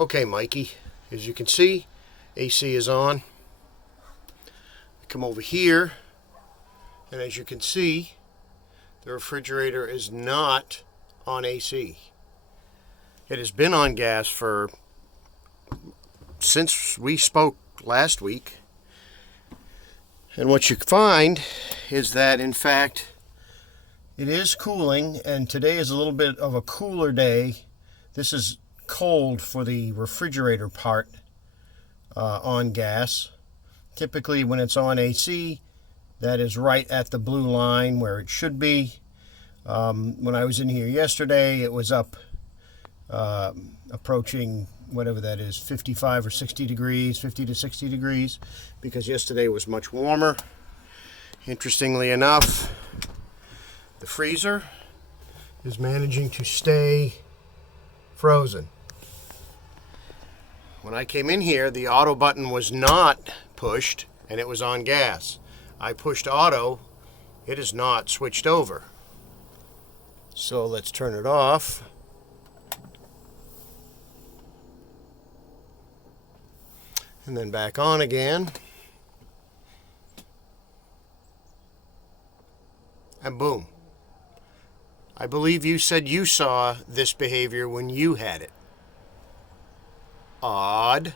Okay, Mikey, as you can see, AC is on. Come over here, and as you can see, the refrigerator is not on AC. It has been on gas since we spoke last week. And what you find is that, in fact, it is cooling, and today is a little bit of a cooler day. This is cold for the refrigerator part on gas. Typically when it's on AC, that is right at the blue line where it should be. When I was in here yesterday, it was up approaching whatever that is, 55 or 60 degrees, 50 to 60 degrees, because yesterday was much warmer. Interestingly enough, the freezer is managing to stay frozen. When I came in here, the auto button was not pushed and it was on gas. I pushed auto, it is not switched over. So let's turn it off. And then back on again. And boom. I believe you said you saw this behavior when you had it. Odd.